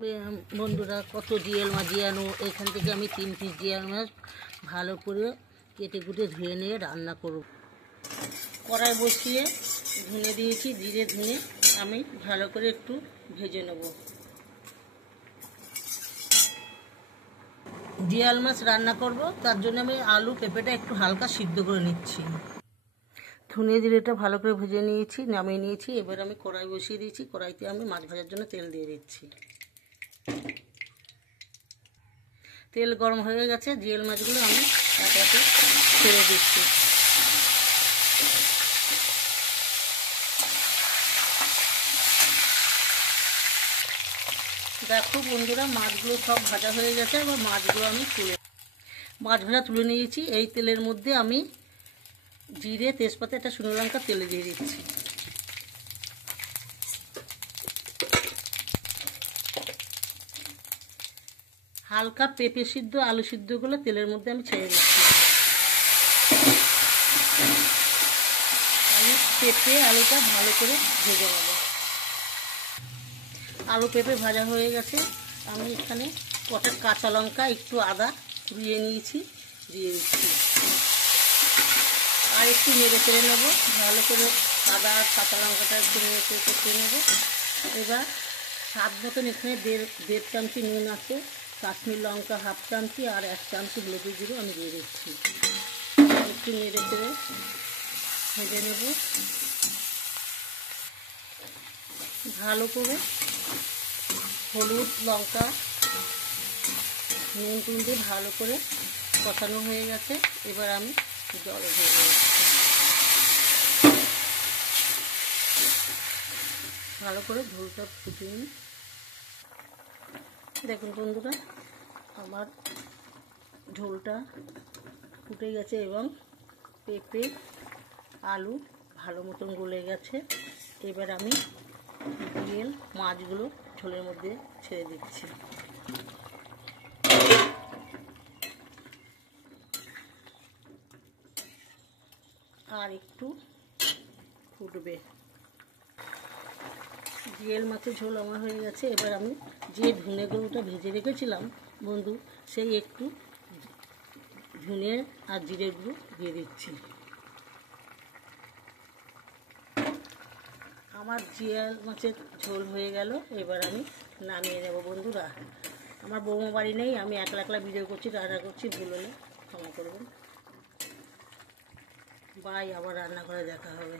বন্ধুরা, কত জিয়াল মাছ আনো। এখান থেকে আমি 3 পিস জিয়াল মাছ ভালো করে কেটে কুটে ধুয়ে নিয়ে রান্না করব। কড়াই বসিয়ে ধনে দিয়েছি, জিরে ধনে আমি ভালো করে একটু ভেজে নেব। জিয়াল মাছ রান্না করব, তার জন্য আমি আলু পেঁপেটা একটু হালকা সিদ্ধ করে নিচ্ছি। ধনে জিরেটা ভালো করে ভেজে নিয়েছি, নামিয়ে নিয়েছি। এবার আমি কড়াই বসিয়ে দিয়েছি। কড়াইতে আমি মাছ ভাজার জন্য তেল দিয়ে দিচ্ছি। তেল গরম হয়ে গেছে, জিয়াল মাছগুলো আমি একে একে ছেড়ে দিচ্ছি। দেখো বন্ধুরা, মাছগুলো সব ভাজা হয়ে গেছে। এবার মাছগুলো আমি মাছ ভাজা তুলে নিয়েছি। এই তেলের মধ্যে আমি জিরে, তেজপাতা, একটা শুকনো লঙ্কা তেলে দিয়ে দিচ্ছি। হালকা পেঁপে সিদ্ধ, আলু সিদ্ধগুলো তেলের মধ্যে আমি ছেড়ে দিচ্ছি। পেঁপে আলুটা ভালো করে ভেজে নেব। আলু পেঁপে ভাজা হয়ে গেছে। আমি এখানে কটা কাঁচা লঙ্কা, একটু আদা ধুয়ে নিয়েছি, দিয়ে দিচ্ছি। আর একটু নেড়ে চেড়ে নেবো ভালো করে। আদা আর কাঁচা লঙ্কাটা একটু নেড়ে চেড়ে কষিয়ে নেবো। এবার স্বাদ মতন এখানে দেড় চামচি নুন আছে, কাশ্মীর লঙ্কা হাফ চামচি, আর 1 চামচি হলুদের গুঁড়ো আমি দিয়ে দিচ্ছি। একটু নেড়ে চেড়ে ভেজে নেব ভালো করে। হলুদ, লঙ্কা, নুন টুন দিয়ে ভালো করে কষানো হয়ে গেছে। এবার আমি জল দিয়ে দিচ্ছি। ভালো করে ঝোলটা ফুটিয়ে নিই। দেখুন বন্ধুরা, আমার ঝোলটা ফুটে গেছে এবং পেঁপে আলু ভালো মতন গলে গেছে। এবার আমি জিয়াল মাছগুলো ঝোলের মধ্যে ছেড়ে দিচ্ছি। আর একটু ফুটবে। জিয়াল মাছের ঝোল আমার হয়ে গেছে। এবার আমি যে ধনে গুঁড়োটা ভেজে রেখেছিলাম বন্ধু, সেই একটু ধনে আর জিরে গুঁড়ো দিয়ে দিচ্ছি। আমার জিয়াল মাছের ঝোল হয়ে গেল। এবার আমি নামিয়ে নেব। বন্ধুরা, আমার বৌমা বাড়ি নেই, আমি একলা একলা ভিডিও করছি, রান্না করছি, ভুল হলে ক্ষমা করবেন। বাই, আবার রান্নাঘরে দেখা হবে।